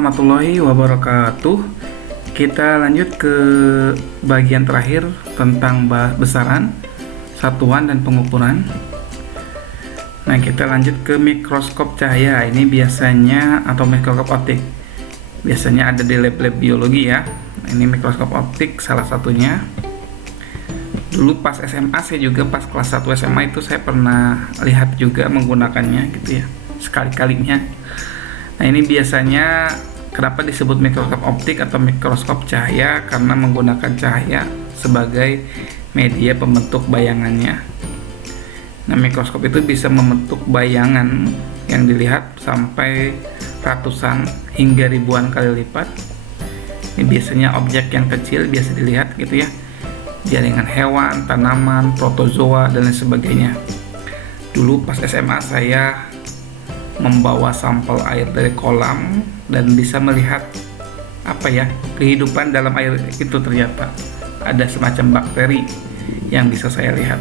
warahmatullahi wabarakatuh. Kita lanjut ke bagian terakhir tentang besaran, satuan, dan pengukuran. Nah, kita lanjut ke mikroskop cahaya. Ini biasanya, atau mikroskop optik, biasanya ada di lab-lab biologi ya. Ini mikroskop optik salah satunya. Dulu pas SMA, saya juga pas kelas 1 SMA itu saya pernah lihat juga menggunakannya gitu ya, sekali-kalinya. Nah, ini biasanya kenapa disebut mikroskop optik atau mikroskop cahaya, karena menggunakan cahaya sebagai media pembentuk bayangannya. Nah, mikroskop itu bisa membentuk bayangan yang dilihat sampai ratusan hingga ribuan kali lipat. Ini biasanya objek yang kecil biasa dilihat gitu ya, jaringan hewan, tanaman, protozoa, dan lain sebagainya. Dulu pas SMA saya membawa sampel air dari kolam dan bisa melihat kehidupan dalam air itu. Ternyata ada semacam bakteri yang bisa saya lihat.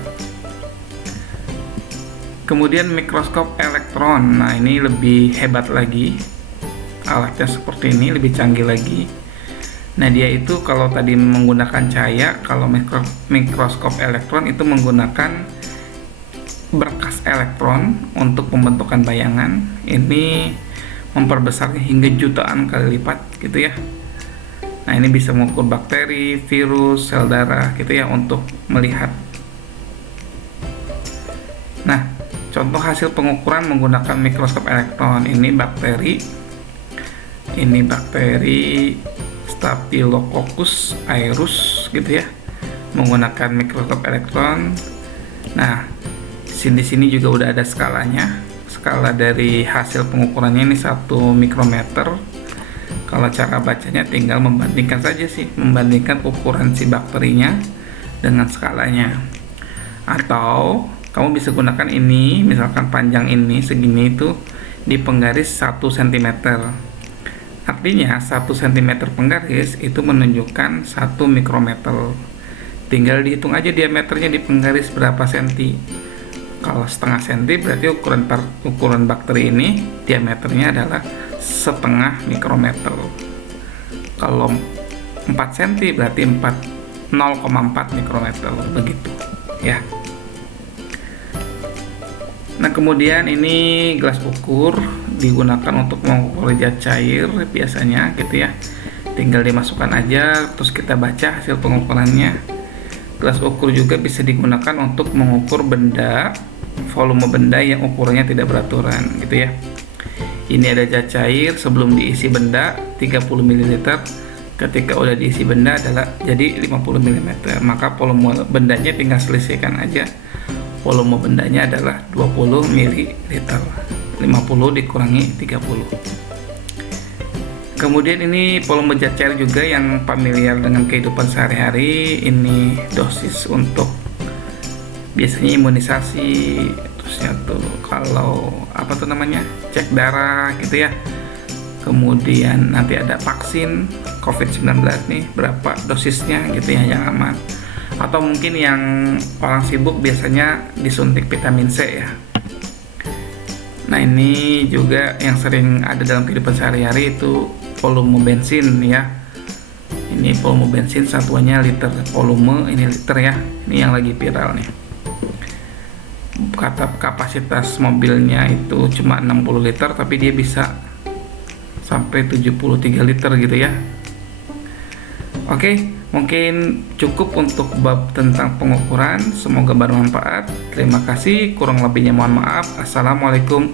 Kemudian mikroskop elektron. Nah, ini lebih hebat lagi, alatnya seperti ini, lebih canggih lagi. Nah, dia itu kalau tadi menggunakan cahaya, kalau mikroskop elektron itu menggunakan berkas elektron untuk pembentukan bayangan. Ini memperbesarnya hingga jutaan kali lipat gitu ya. Nah, ini bisa mengukur bakteri, virus, sel darah gitu ya untuk melihat. Nah, contoh hasil pengukuran menggunakan mikroskop elektron. Ini bakteri Staphylococcus aureus gitu ya, menggunakan mikroskop elektron. Nah, di sini juga udah ada skalanya. Skala dari hasil pengukurannya ini 1 mikrometer. Kalau cara bacanya tinggal membandingkan saja sih, membandingkan ukuran si bakterinya dengan skalanya. Atau kamu bisa gunakan ini, misalkan panjang ini segini itu di penggaris 1 cm. Artinya 1 cm penggaris itu menunjukkan 1 mikrometer. Tinggal dihitung aja diameternya di penggaris berapa senti. Kalau setengah senti berarti ukuran bakteri ini diameternya adalah setengah mikrometer. Kalau 4 cm berarti 0,4 mikrometer begitu ya. Nah, kemudian ini gelas ukur digunakan untuk mengukur zat cair biasanya gitu ya. Tinggal dimasukkan aja terus kita baca hasil pengukurannya. Gelas ukur juga bisa digunakan untuk mengukur benda, volume benda yang ukurannya tidak beraturan gitu ya. Ini ada zat cair sebelum diisi benda 30 ml. Ketika udah diisi benda adalah jadi 50 ml. Maka volume bendanya tinggal selisihkan aja. Volume bendanya adalah 20 ml. 50 dikurangi 30. Kemudian ini volume zat cair juga yang familiar dengan kehidupan sehari-hari. Ini dosis untuk biasanya imunisasi, terusnya tuh kalau cek darah gitu ya. Kemudian nanti ada vaksin COVID-19 nih, berapa dosisnya gitu ya yang aman. Atau mungkin yang orang sibuk biasanya disuntik vitamin C ya. Nah, ini juga yang sering ada dalam kehidupan sehari-hari itu volume bensin ya. Ini volume bensin satuannya liter, volume ini liter ya. Ini yang lagi viral nih. Kata kapasitas mobilnya itu cuma 60 liter tapi dia bisa sampai 73 liter gitu ya. Oke, mungkin cukup untuk bab tentang pengukuran. Semoga bermanfaat. Terima kasih, kurang lebihnya mohon maaf. Assalamualaikum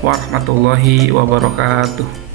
warahmatullahi wabarakatuh.